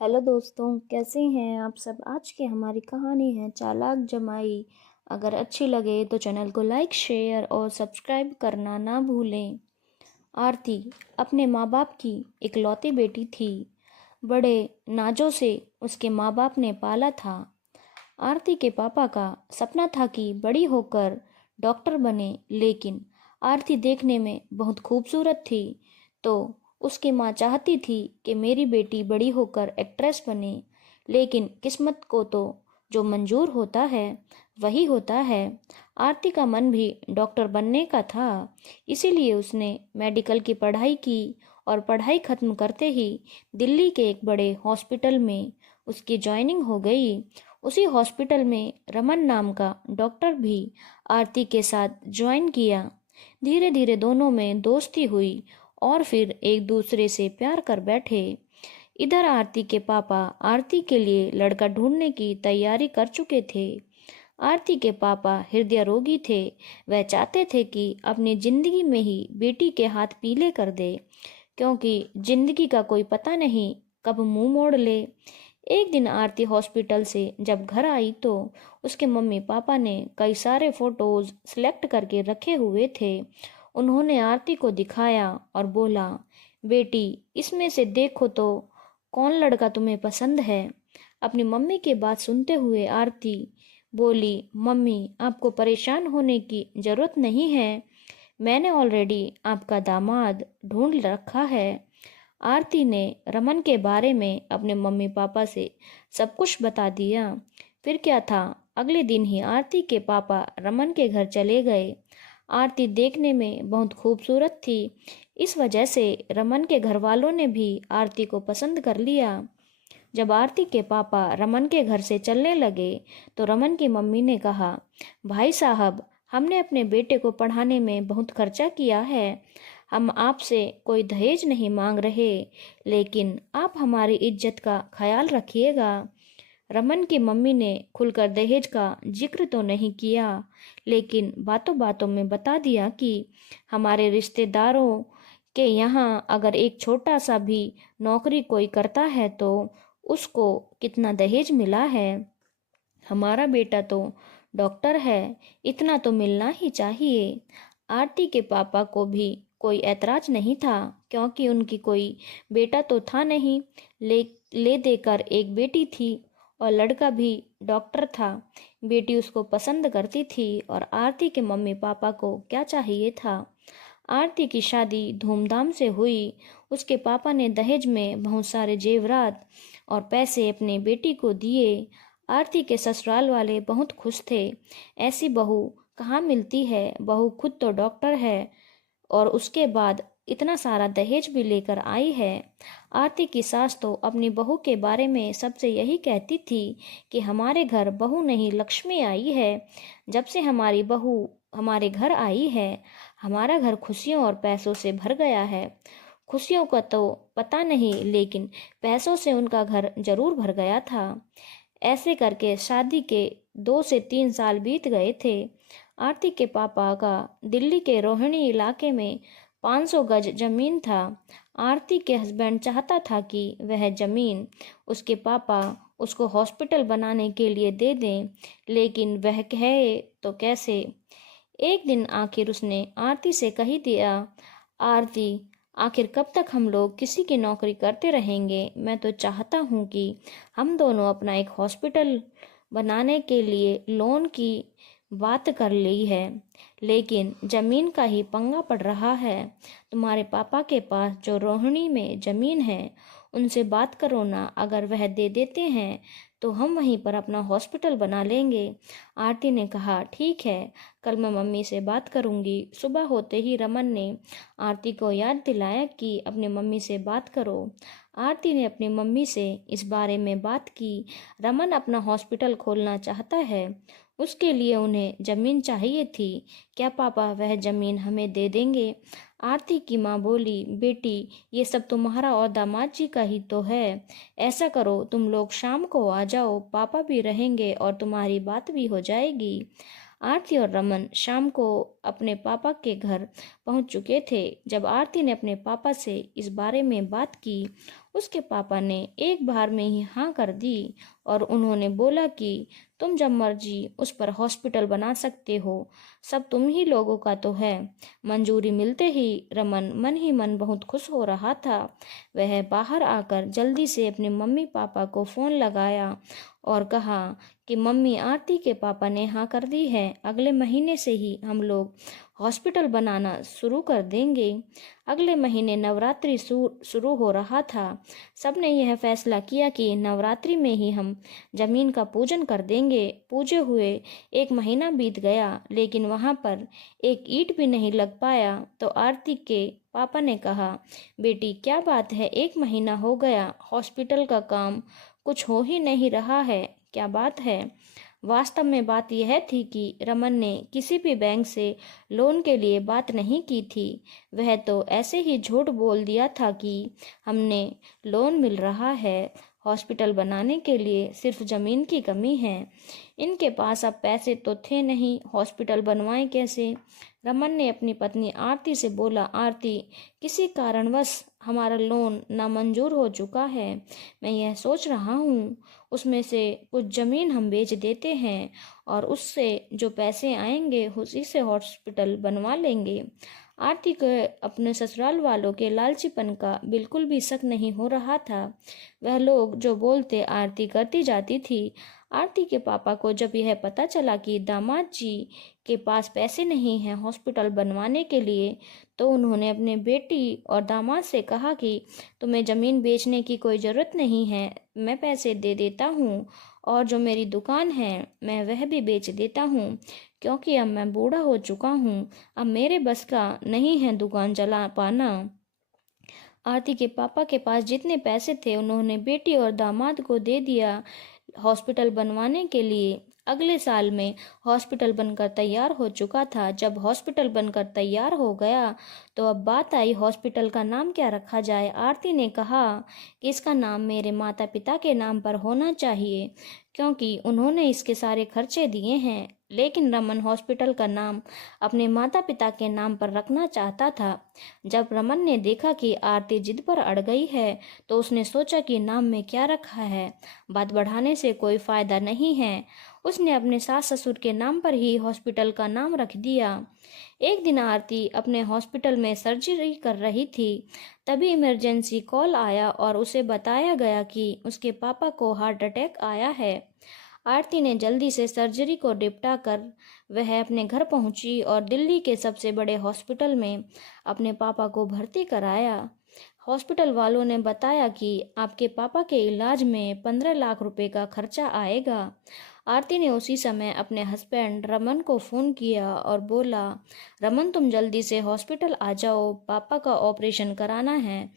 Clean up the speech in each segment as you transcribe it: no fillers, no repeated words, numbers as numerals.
Hello दोस्तों, कैसे हैं आप सब। आज की हमारी कहानी है चालाक जमाई। अगर अच्छी लगे तो चैनल को लाइक शेयर और सब्सक्राइब करना ना भूलें। आरती अपने माँ बाप की इकलौती बेटी थी। बड़े नाजों से उसके माँ बाप ने पाला था। आरती के पापा का सपना था कि बड़ी होकर डॉक्टर बने, लेकिन आरती देखने में बहुत खूबसूरत थी, तो उसकी माँ चाहती थी कि मेरी बेटी बड़ी होकर एक्ट्रेस बने। लेकिन किस्मत को तो जो मंजूर होता है वही होता है। आरती का मन भी डॉक्टर बनने का था, इसीलिए उसने मेडिकल की पढ़ाई की और पढ़ाई खत्म करते ही दिल्ली के एक बड़े हॉस्पिटल में उसकी जॉइनिंग हो गई। उसी हॉस्पिटल में रमन नाम का डॉक्टर भी आरती के साथ ज्वाइन किया। धीरे धीरे दोनों में दोस्ती हुई और फिर एक दूसरे से प्यार कर बैठे। इधर आरती के पापा आरती के लिए लड़का ढूंढने की तैयारी कर चुके थे। आरती के पापा हृदय रोगी थे। वह चाहते थे कि अपनी जिंदगी में ही बेटी के हाथ पीले कर दे, क्योंकि जिंदगी का कोई पता नहीं कब मुंह मोड़ ले। एक दिन आरती हॉस्पिटल से जब घर आई तो उसके मम्मी पापा ने कई सारे फोटोज सिलेक्ट करके रखे हुए थे। उन्होंने आरती को दिखाया और बोला, बेटी इसमें से देखो तो कौन लड़का तुम्हें पसंद है। अपनी मम्मी की बात सुनते हुए आरती बोली, मम्मी आपको परेशान होने की जरूरत नहीं है, मैंने ऑलरेडी आपका दामाद ढूंढ रखा है। आरती ने रमन के बारे में अपने मम्मी पापा से सब कुछ बता दिया। फिर क्या था, अगले दिन ही आरती के पापा रमन के घर चले गए। आरती देखने में बहुत खूबसूरत थी, इस वजह से रमन के घर वालों ने भी आरती को पसंद कर लिया। जब आरती के पापा रमन के घर से चलने लगे तो रमन की मम्मी ने कहा, भाई साहब हमने अपने बेटे को पढ़ाने में बहुत खर्चा किया है। हम आपसे कोई दहेज नहीं मांग रहे, लेकिन आप हमारी इज्जत का ख्याल रखिएगा। रमन की मम्मी ने खुलकर दहेज का जिक्र तो नहीं किया, लेकिन बातों बातों में बता दिया कि हमारे रिश्तेदारों के यहाँ अगर एक छोटा सा भी नौकरी कोई करता है तो उसको कितना दहेज मिला है। हमारा बेटा तो डॉक्टर है, इतना तो मिलना ही चाहिए। आरती के पापा को भी कोई ऐतराज नहीं था, क्योंकि उनकी कोई बेटा तो था नहीं। ले देकर एक बेटी थी और लड़का भी डॉक्टर था। बेटी उसको पसंद करती थी और आरती के मम्मी पापा को क्या चाहिए था। आरती की शादी धूमधाम से हुई। उसके पापा ने दहेज में बहुत सारे जेवरात और पैसे अपने बेटी को दिए। आरती के ससुराल वाले बहुत खुश थे। ऐसी बहू कहाँ मिलती है, बहू खुद तो डॉक्टर है और उसके बाद इतना सारा दहेज भी लेकर आई है। आरती की सास तो अपनी बहू के बारे में सबसे यही कहती थी कि हमारे घर बहू नहीं लक्ष्मी आई है। जब से हमारी बहू हमारे घर आई है, हमारा घर खुशियों और पैसों से भर गया है। खुशियों का तो पता नहीं, लेकिन पैसों से उनका घर जरूर भर गया था। ऐसे करके शादी के 2 से 3 साल बीत गए थे। आरती के पापा का दिल्ली के रोहिणी इलाके में 500 गज जमीन था। आरती के हस्बैंड चाहता था कि वह जमीन उसके पापा उसको हॉस्पिटल बनाने के लिए दे दें, लेकिन वह कहे तो कैसे। एक दिन आखिर उसने आरती से कही दिया, आरती आखिर कब तक हम लोग किसी की नौकरी करते रहेंगे। मैं तो चाहता हूँ कि हम दोनों अपना एक हॉस्पिटल बनाने के लिए लोन की बात कर ली है, लेकिन जमीन का ही पंगा पड़ रहा है। तुम्हारे पापा के पास जो रोहिणी में जमीन है उनसे बात करो ना, अगर वह दे देते हैं तो हम वहीं पर अपना हॉस्पिटल बना लेंगे। आरती ने कहा, ठीक है, कल मैं मम्मी से बात करूंगी। सुबह होते ही रमन ने आरती को याद दिलाया कि अपनी मम्मी से बात करो। आरती ने अपनी मम्मी से इस बारे में बात की। रमन अपना हॉस्पिटल खोलना चाहता है, उसके लिए उन्हें जमीन चाहिए थी। क्या पापा वह जमीन हमें दे देंगे। आरती की माँ बोली, बेटी ये सब तुम्हारा और दामाद जी का ही तो है। ऐसा करो तुम लोग शाम को आ जाओ, पापा भी रहेंगे और तुम्हारी बात भी हो जाएगी। आरती और रमन शाम को अपने पापा के घर पहुंच चुके थे। जब आरती ने अपने पापा से इस बारे में बात की, उसके पापा ने एक बार में ही हाँ कर दी और उन्होंने बोला कि तुम जब मर्जी उस पर हॉस्पिटल बना सकते हो, सब तुम ही लोगों का तो है। मंजूरी मिलते ही रमन मन ही मन बहुत खुश हो रहा था। वह बाहर आकर जल्दी से अपने मम्मी पापा को फ़ोन लगाया और कहा कि मम्मी, आरती के पापा ने हाँ कर दी है, अगले महीने से ही हम लोग हॉस्पिटल बनाना शुरू कर देंगे। अगले महीने नवरात्रि शुरू हो रहा था। सबने यह फैसला किया कि नवरात्रि में ही हम जमीन का पूजन कर देंगे। पूजे हुए एक महीना बीत गया, लेकिन वहां पर एक ईंट भी नहीं लग पाया। तो आरती के पापा ने कहा, बेटी क्या बात है, एक महीना हो गया, हॉस्पिटल का काम कुछ हो ही नहीं रहा है, क्या बात है? वास्तव में बात यह थी कि रमन ने किसी भी बैंक से लोन के लिए बात नहीं की थी। वह तो ऐसे ही झूठ बोल दिया था कि हमने लोन मिल रहा है हॉस्पिटल बनाने के लिए, सिर्फ ज़मीन की कमी है। इनके पास अब पैसे तो थे नहीं, हॉस्पिटल बनवाएं कैसे? रमन ने अपनी पत्नी आरती से बोला, आरती, किसी कारणवश हमारा लोन नामंजूर हो चुका है। मैं यह सोच रहा हूँ उसमें से कुछ ज़मीन हम बेच देते हैं और उससे जो पैसे आएंगे उसी से हॉस्पिटल बनवा लेंगे। आरती को अपने ससुराल वालों के लालचीपन का बिल्कुल भी शक नहीं हो रहा था। वह लोग जो बोलते आरती करती जाती थी। आरती के पापा को जब यह पता चला कि दामाद जी के पास पैसे नहीं हैं हॉस्पिटल बनवाने के लिए, तो उन्होंने अपने बेटी और दामाद से कहा कि तुम्हें ज़मीन बेचने की कोई ज़रूरत नहीं है, मैं पैसे दे देता हूँ और जो मेरी दुकान है मैं वह भी बेच देता हूँ, क्योंकि अब मैं बूढ़ा हो चुका हूँ, अब मेरे बस का नहीं है दुकान चला पाना। आरती के पापा के पास जितने पैसे थे उन्होंने बेटी और दामाद को दे दिया हॉस्पिटल बनवाने के लिए। अगले साल में हॉस्पिटल बनकर तैयार हो चुका था। जब हॉस्पिटल बनकर तैयार हो गया तो अब बात आई हॉस्पिटल का नाम क्या रखा जाए। आरती ने कहा कि इसका नाम मेरे माता पिता के नाम पर होना चाहिए, क्योंकि उन्होंने इसके सारे खर्चे दिए हैं। लेकिन रमन हॉस्पिटल का नाम अपने माता पिता के नाम पर रखना चाहता था। जब रमन ने देखा कि आरती जिद पर अड़ गई है, तो उसने सोचा कि नाम में क्या रखा है, बात बढ़ाने से कोई फायदा नहीं है। उसने अपने सास ससुर के नाम पर ही हॉस्पिटल का नाम रख दिया। एक दिन आरती अपने हॉस्पिटल में सर्जरी कर रही थी, तभी इमरजेंसी कॉल आया और उसे बताया गया कि उसके पापा को हार्ट अटैक आया है। आरती ने जल्दी से सर्जरी को निपटा कर वह अपने घर पहुंची और दिल्ली के सबसे बड़े हॉस्पिटल में अपने पापा को भर्ती कराया। हॉस्पिटल वालों ने बताया कि आपके पापा के इलाज में 15 लाख रुपए का खर्चा आएगा। आरती ने उसी समय अपने हस्बैंड रमन को फ़ोन किया और बोला, रमन तुम जल्दी से हॉस्पिटल आ जाओ, पापा का ऑपरेशन कराना है,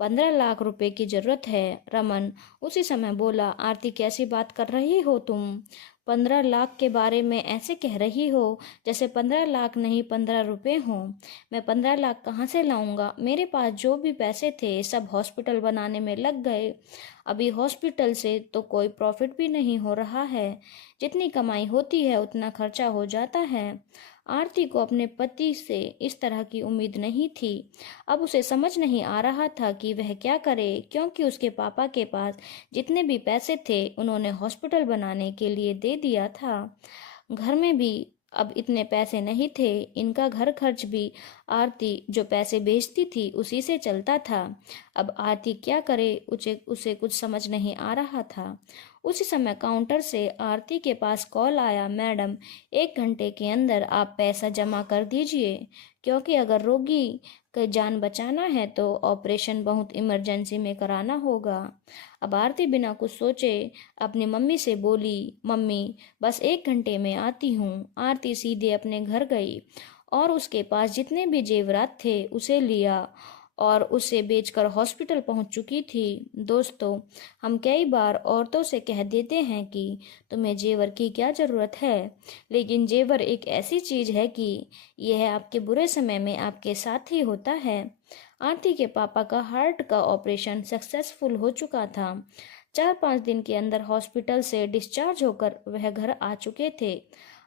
15 लाख रुपए की ज़रूरत है। रमन उसी समय बोला, आरती कैसी बात कर रही हो तुम? 15 लाख के बारे में ऐसे कह रही हो जैसे 15 लाख नहीं 15 रुपए हों। मैं 15 लाख कहाँ से लाऊंगा? मेरे पास जो भी पैसे थे सब हॉस्पिटल बनाने में लग गए। अभी हॉस्पिटल से तो कोई प्रॉफिट भी नहीं हो रहा है, जितनी कमाई होती है उतना खर्चा हो जाता है। आरती को अपने पति से इस तरह की उम्मीद नहीं थी। अब उसे समझ नहीं आ रहा था कि वह क्या करे, क्योंकि उसके पापा के पास जितने भी पैसे थे उन्होंने हॉस्पिटल बनाने के लिए दे दिया था। घर में भी अब इतने पैसे नहीं थे, इनका घर खर्च भी आरती जो पैसे भेजती थी उसी से चलता था। अब आरती क्या करे, उसे कुछ समझ नहीं आ रहा था। उसी समय काउंटर से आरती के पास कॉल आया, मैडम 1 घंटे के अंदर आप पैसा जमा कर दीजिए, क्योंकि अगर रोगी की जान बचाना है तो ऑपरेशन बहुत इमरजेंसी में कराना होगा। अब आरती बिना कुछ सोचे अपनी मम्मी से बोली, मम्मी बस 1 घंटे में आती हूँ। आरती सीधे अपने घर गई और उसके पास जितने भी जेवरात थे उसे लिया और उसे बेचकर हॉस्पिटल पहुंच चुकी थी। दोस्तों, हम कई बार औरतों से कह देते हैं कि तुम्हें जेवर की क्या ज़रूरत है, लेकिन जेवर एक ऐसी चीज़ है कि यह आपके बुरे समय में आपके साथ ही होता है। आरती के पापा का हार्ट का ऑपरेशन सक्सेसफुल हो चुका था। 4-5 दिन के अंदर हॉस्पिटल से डिस्चार्ज होकर वह घर आ चुके थे।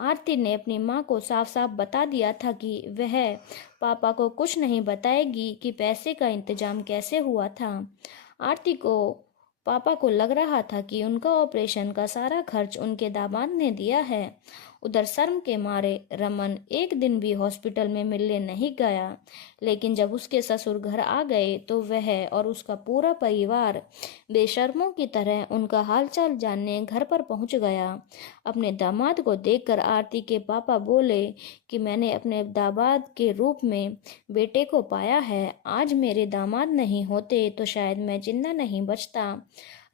आरती ने अपनी माँ को साफ साफ बता दिया था कि वह पापा को कुछ नहीं बताएगी कि पैसे का इंतजाम कैसे हुआ था। आरती को पापा को लग रहा था कि उनका ऑपरेशन का सारा खर्च उनके दामाद ने दिया है। उधर शर्म के मारे रमन एक दिन भी हॉस्पिटल में मिलने नहीं गया, लेकिन जब उसके ससुर घर आ गए तो वह और उसका पूरा परिवार बेशर्मों की तरह उनका हालचाल जानने घर पर पहुंच गया। अपने दामाद को देखकर आरती के पापा बोले कि मैंने अपने दामाद के रूप में बेटे को पाया है। आज मेरे दामाद नहीं होते तो शायद मैं जिंदा नहीं बचता।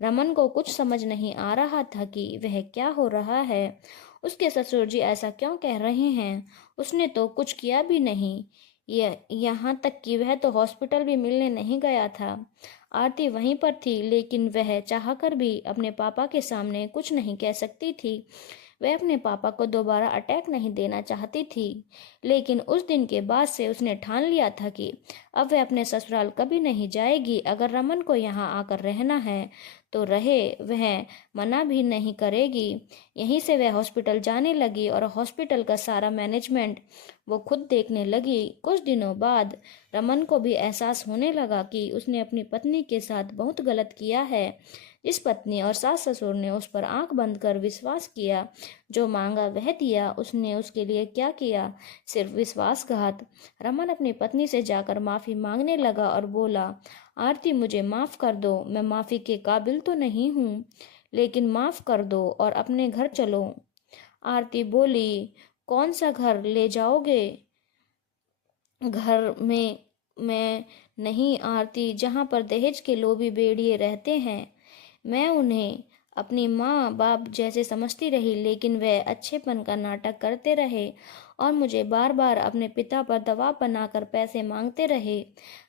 रमन को कुछ समझ नहीं आ रहा था कि वह क्या हो रहा है। उसके ससुर जी ऐसा क्यों कह रहे हैं? उसने तो कुछ किया भी नहीं। यहाँ तक कि वह तो हॉस्पिटल भी मिलने नहीं गया था। आरती वहीं पर थी, लेकिन वह चाहकर भी अपने पापा के सामने कुछ नहीं कह सकती थी। वह अपने पापा को दोबारा अटैक नहीं देना चाहती थी, लेकिन उस दिन के बाद से उसने ठान लिया था कि अब वह अपने ससुराल कभी नहीं जाएगी। अगर रमन को यहाँ आकर रहना है तो रहे, वह मना भी नहीं करेगी। यहीं से वह हॉस्पिटल जाने लगी और हॉस्पिटल का सारा मैनेजमेंट वो खुद देखने लगी। कुछ दिनों बाद रमन को भी एहसास होने लगा कि उसने अपनी पत्नी के साथ बहुत गलत किया है। जिस पत्नी और सास ससुर ने उस पर आंख बंद कर विश्वास किया, जो मांगा वह दिया, उसने उसके लिए क्या किया? सिर्फ विश्वासघात। रमन अपनी पत्नी से जाकर माफी मांगने लगा और बोला, आरती मुझे माफ कर दो, मैं माफी के काबिल तो नहीं हूँ, लेकिन माफ कर दो और अपने घर चलो। आरती बोली, कौन सा घर ले जाओगे? घर में मैं नहीं आरती, जहाँ पर दहेज के लोभी भेड़िए रहते हैं। मैं उन्हें अपनी माँ बाप जैसे समझती रही, लेकिन वह अच्छेपन का नाटक करते रहे और मुझे बार बार अपने पिता पर दबाव बनाकर पैसे मांगते रहे।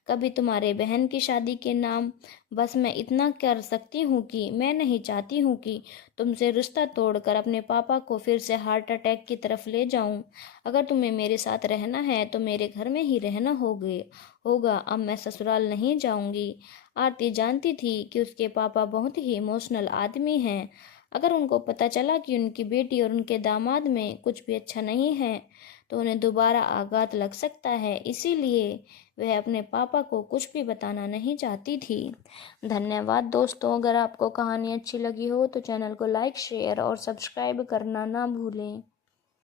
कभी तुम्हारे बहन की शादी के नाम। बस मैं इतना कर सकती हूँ कि मैं नहीं चाहती हूँ कि तुमसे रिश्ता तोड़कर अपने पापा को फिर से हार्ट अटैक की तरफ ले जाऊं। अगर तुम्हें मेरे साथ रहना है तो मेरे घर में ही रहना होगा। अब मैं ससुराल नहीं जाऊंगी। आरती जानती थी कि उसके पापा बहुत ही इमोशनल आदमी हैं। अगर उनको पता चला कि उनकी बेटी और उनके दामाद में कुछ भी अच्छा नहीं है तो उन्हें दोबारा आघात लग सकता है। इसीलिए वह अपने पापा को कुछ भी बताना नहीं चाहती थी। धन्यवाद दोस्तों। अगर आपको कहानी अच्छी लगी हो तो चैनल को लाइक, शेयर और सब्सक्राइब करना ना भूलें।